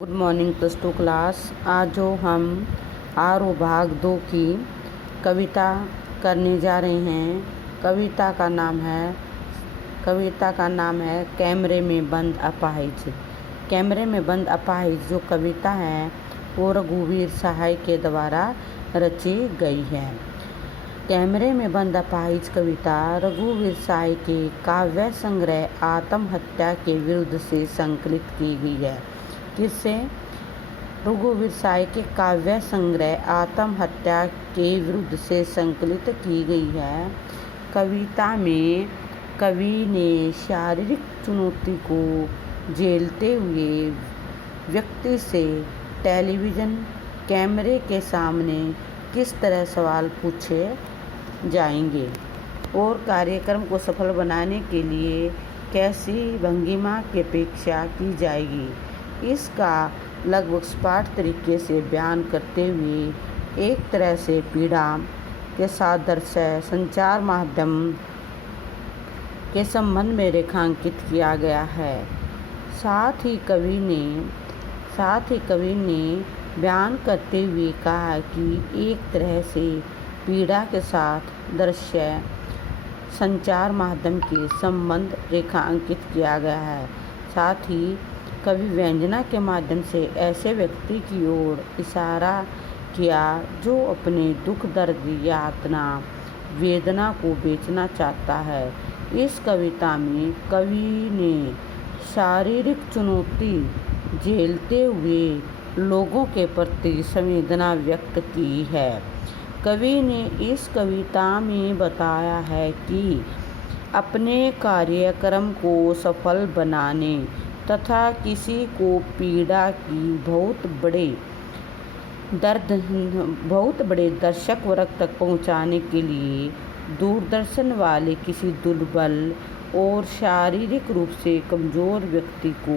Good morning +2 class. आज जो हम आरो भाग 2 की कविता करने जा रहे हैं। कविता का नाम है कैमरे में बंद अपाहिज। कैमरे में बंद अपाहिज जो कविता है वो रघुवीर सहाय के द्वारा रची गई है। कैमरे में बंद अपाहिज कविता रघुवीर सहाय के काव्य संग्रह आत्महत्या के विरुद्ध से संकलित की गई है। किससे? रघुवीर सहाय के काव्य संग्रह आत्महत्या के विरुद्ध से संकलित की गई है। कविता में कवि ने शारीरिक चुनौती को झेलते हुए व्यक्ति से टेलीविज़न कैमरे के सामने किस तरह सवाल पूछे जाएंगे और कार्यक्रम को सफल बनाने के लिए कैसी भंगिमा की अपेक्षा की जाएगी, इसका लगभग सपाट तरीके से बयान करते हुए एक तरह से पीड़ा के साथ दर्शय संचार माध्यम के संबंध में रेखांकित किया गया है। साथ ही कवि ने बयान करते हुए कहा कि एक तरह से पीड़ा के साथ दृश्य संचार माध्यम के संबंध रेखांकित किया गया है। साथ ही कवि व्यंजना के माध्यम से ऐसे व्यक्ति की ओर इशारा किया जो अपने दुख दर्द यातना वेदना को बेचना चाहता है। इस कविता में कवि ने शारीरिक चुनौती झेलते हुए लोगों के प्रति संवेदना व्यक्त की है। कवि ने इस कविता में बताया है कि अपने कार्यक्रम को सफल बनाने तथा किसी को पीड़ा की बहुत बड़े दर्शक वर्ग तक पहुंचाने के लिए दूरदर्शन वाले किसी दुर्बल और शारीरिक रूप से कमज़ोर व्यक्ति को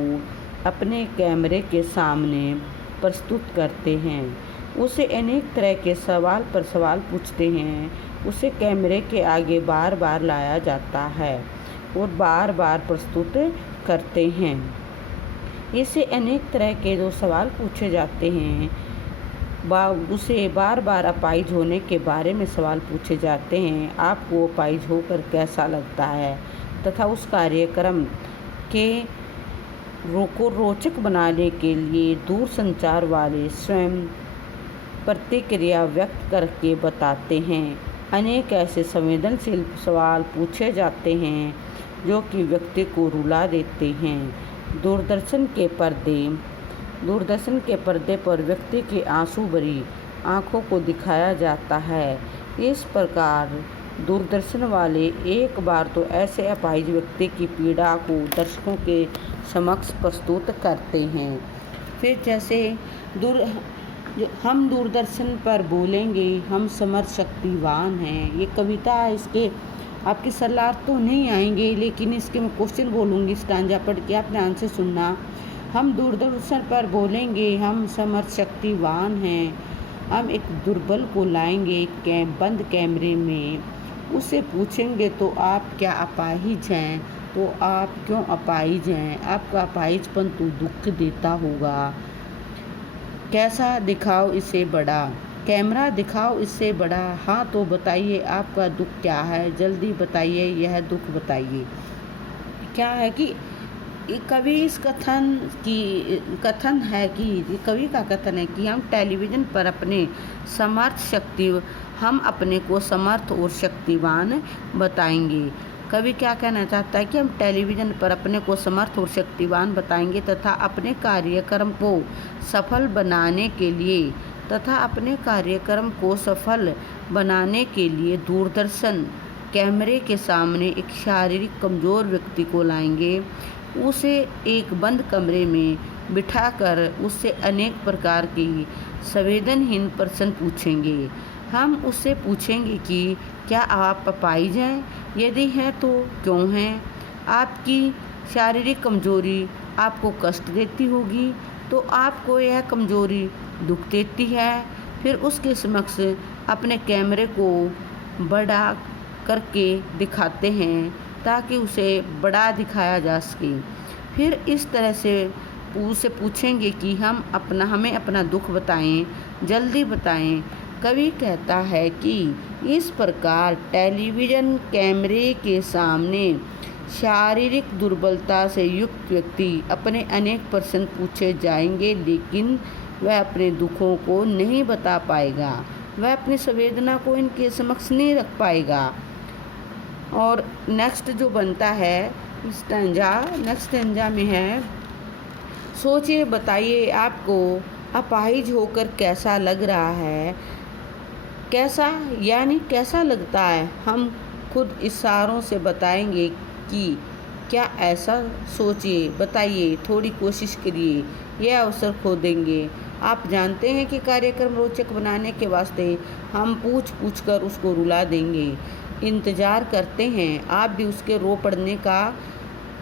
अपने कैमरे के सामने प्रस्तुत करते हैं। उसे अनेक तरह के सवाल पर सवाल पूछते हैं। उसे कैमरे के आगे बार बार लाया जाता है और बार बार प्रस्तुत करते हैं। इससे अनेक तरह के जो सवाल पूछे जाते हैं, उसे बार बार अपाहिज होने के बारे में सवाल पूछे जाते हैं। आपको अपाहिज होकर कैसा लगता है तथा उस कार्यक्रम के को रोचक बनाने के लिए दूरसंचार वाले स्वयं प्रतिक्रिया व्यक्त करके बताते हैं। अनेक ऐसे संवेदनशील सवाल पूछे जाते हैं जो कि व्यक्ति को रुला देते हैं। दूरदर्शन के पर्दे पर व्यक्ति की आंसू भरी आँखों को दिखाया जाता है। इस प्रकार दूरदर्शन वाले एक बार तो ऐसे अपाहिज व्यक्ति की पीड़ा को दर्शकों के समक्ष प्रस्तुत करते हैं। फिर जैसे हम दूरदर्शन पर बोलेंगे, हम समर्थ शक्तिवान हैं। ये कविता इसके आपके सलाह तो नहीं आएंगे, लेकिन इसके मैं क्वेश्चन बोलूँगी स्टांजा पढ़ के, आपने आंसर सुनना। हम दूरदर्शन पर बोलेंगे, हम समर्थ शक्तिवान हैं। हम एक दुर्बल को लाएंगे बंद कैमरे में, उससे पूछेंगे तो आप क्या अपाहिज हैं? तो आप क्यों अपाहिज हैं? आपका अपाहिजपन तो दुख देता होगा। कैसा दिखाओ इसे बड़ा, कैमरा दिखाओ इससे बड़ा। हाँ तो बताइए आपका दुख क्या है, जल्दी बताइए, यह दुख बताइए। क्या है कि कवि इस कथन है कि हम टेलीविज़न पर हम अपने को समर्थ और शक्तिवान बताएंगे। कवि क्या कहना चाहता है कि हम टेलीविज़न पर अपने को समर्थ और शक्तिवान बताएंगे तथा अपने कार्यक्रम को सफल बनाने के लिए दूरदर्शन कैमरे के सामने एक शारीरिक कमज़ोर व्यक्ति को लाएंगे। उसे एक बंद कमरे में बिठाकर उससे अनेक प्रकार की संवेदनहीन प्रश्न पूछेंगे। हम उससे पूछेंगे कि क्या आप अपाहिज हैं? यदि हैं तो क्यों हैं? आपकी शारीरिक कमज़ोरी आपको कष्ट देती होगी तो आपको यह कमज़ोरी दुख देती है। फिर उसके समक्ष अपने कैमरे को बड़ा करके दिखाते हैं ताकि उसे बड़ा दिखाया जा सके। फिर इस तरह से उससे पूछेंगे कि हमें अपना दुख बताएं, जल्दी बताएं। कवि कहता है कि इस प्रकार टेलीविज़न कैमरे के सामने शारीरिक दुर्बलता से युक्त व्यक्ति अपने अनेक प्रश्न पूछे जाएंगे, लेकिन वह अपने दुखों को नहीं बता पाएगा, वह अपनी संवेदना को इनके समक्ष नहीं रख पाएगा। और नेक्स्ट जो बनता है नेक्स्ट स्टैंजा में है, सोचिए बताइए आपको अपाहिज होकर कैसा लग रहा है। कैसा यानी कैसा लगता है, हम खुद इशारों से बताएंगे कि क्या ऐसा। सोचिए बताइए, थोड़ी कोशिश करिए, यह अवसर खो देंगे। आप जानते हैं कि कार्यक्रम रोचक बनाने के वास्ते हम पूछ कर उसको रुला देंगे। इंतज़ार करते हैं, आप भी उसके रो पड़ने का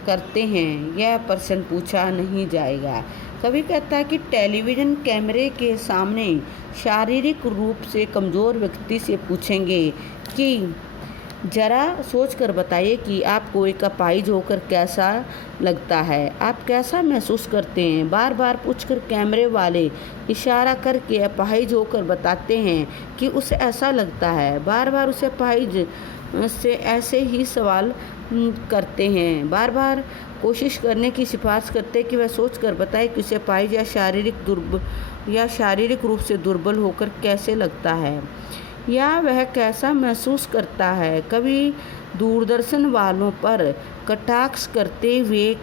करते हैं, यह प्रश्न पूछा नहीं जाएगा। कवि कहता है कि टेलीविज़न कैमरे के सामने शारीरिक रूप से कमज़ोर व्यक्ति से पूछेंगे कि ज़रा सोच कर बताइए कि आपको एक अपाहिज होकर कैसा लगता है, आप कैसा महसूस करते हैं। बार बार पूछकर कैमरे वाले इशारा करके अपाहिज होकर बताते हैं कि उसे ऐसा लगता है। बार बार उसे अपाहिज से ऐसे ही सवाल करते हैं, बार बार कोशिश करने की सिफारिश करते हैं कि वह सोच कर बताए कि उसे अपाहिज या शारीरिक रूप से दुर्बल होकर कैसे लगता है, या वह कैसा महसूस करता है। कवि दूरदर्शन वालों पर कटाक्ष करते हुए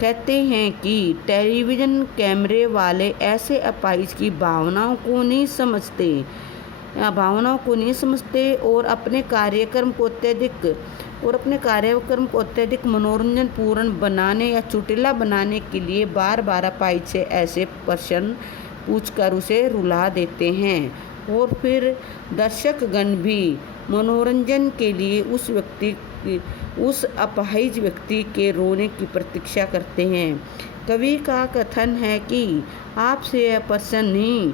कहते हैं कि टेलीविज़न कैमरे वाले ऐसे अपाहिज की भावनाओं को नहीं समझते और अपने कार्यक्रम को अत्यधिक मनोरंजन पूर्ण बनाने या चुटिला बनाने के लिए बार बार अपाहिज से ऐसे प्रश्न पूछकर उसे रुला देते हैं। और फिर दर्शकगण भी मनोरंजन के लिए उस अपाहिज व्यक्ति के रोने की प्रतीक्षा करते हैं। कवि का कथन है कि आपसे यह प्रश्न नहीं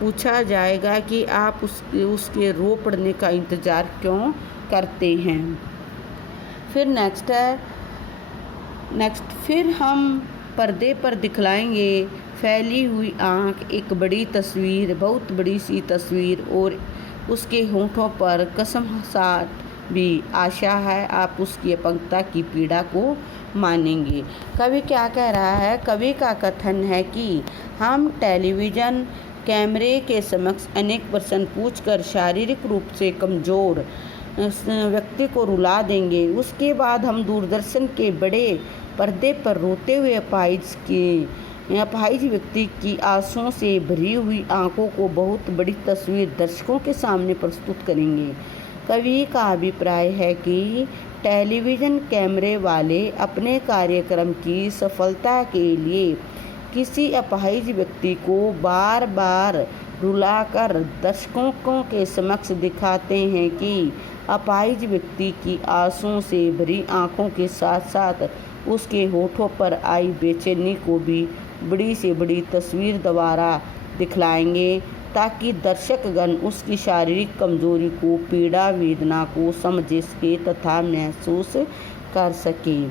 पूछा जाएगा कि आप उसके रो पड़ने का इंतज़ार क्यों करते हैं। फिर हम पर्दे पर दिखलाएंगे फैली हुई आँख, एक बड़ी तस्वीर, बहुत बड़ी सी तस्वीर, और उसके होठों पर कसमसाहट भी आशा है, आप उसकी अपंगता की पीड़ा को मानेंगे। कवि क्या कह रहा है, कवि का कथन है कि हम टेलीविज़न कैमरे के समक्ष अनेक प्रश्न पूछकर शारीरिक रूप से कमज़ोर व्यक्ति को रुला देंगे। उसके बाद हम दूरदर्शन के बड़े पर्दे पर रोते हुए अपाहिज व्यक्ति की आंसुओं से भरी हुई आंखों को बहुत बड़ी तस्वीर दर्शकों के सामने प्रस्तुत करेंगे। कवि का अभिप्राय है कि टेलीविज़न कैमरे वाले अपने कार्यक्रम की सफलता के लिए किसी अपाहिज व्यक्ति को बार बार रुलाकर दर्शकों के समक्ष दिखाते हैं कि अपाहिज व्यक्ति की आंसुओं से भरी आंखों के साथ साथ उसके होठों पर आई बेचैनी को भी बड़ी से बड़ी तस्वीर द्वारा दिखलाएंगे, ताकि दर्शकगण उसकी शारीरिक कमजोरी को, पीड़ा वेदना को समझ सके तथा महसूस कर सके।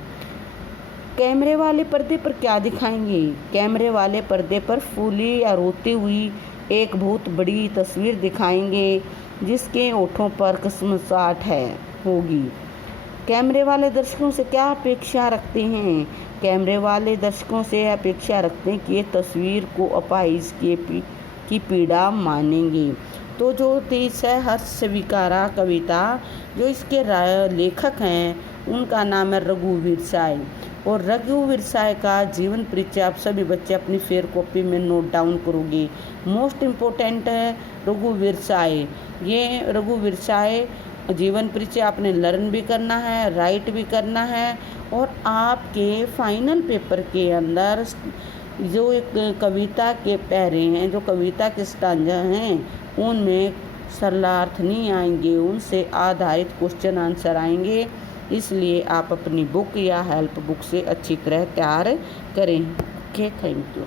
कैमरे वाले पर्दे पर क्या दिखाएंगे? कैमरे वाले पर्दे पर फूली या रोती हुई एक बहुत बड़ी तस्वीर दिखाएंगे जिसके होठों पर कसमसाहट होगी। कैमरे वाले दर्शकों से क्या अपेक्षा रखते हैं? कैमरे वाले दर्शकों से अपेक्षा रखते हैं कि ये तस्वीर को अपाहिज की पीड़ा मानेंगे। तो जो 30 है हर्ष स्वीकारा कविता, जो इसके लेखक हैं उनका नाम है रघुवीर साय। और रघुवीर साय का जीवन परिचय आप सभी बच्चे अपनी फेयर कॉपी में नोट डाउन करोगे। मोस्ट इम्पोर्टेंट है रघुवीर साय। ये रघुवीर साय जीवन परिचय आपने लर्न भी करना है, राइट भी करना है, और आपके फाइनल पेपर के अंदर जो एक कविता के पैरे हैं, जो कविता के स्टांजा हैं, उनमें सरलार्थ नहीं आएंगे, उनसे आधारित क्वेश्चन आंसर आएंगे। इसलिए आप अपनी बुक या हेल्प बुक से अच्छी तरह तैयार करें। Okay, thank you.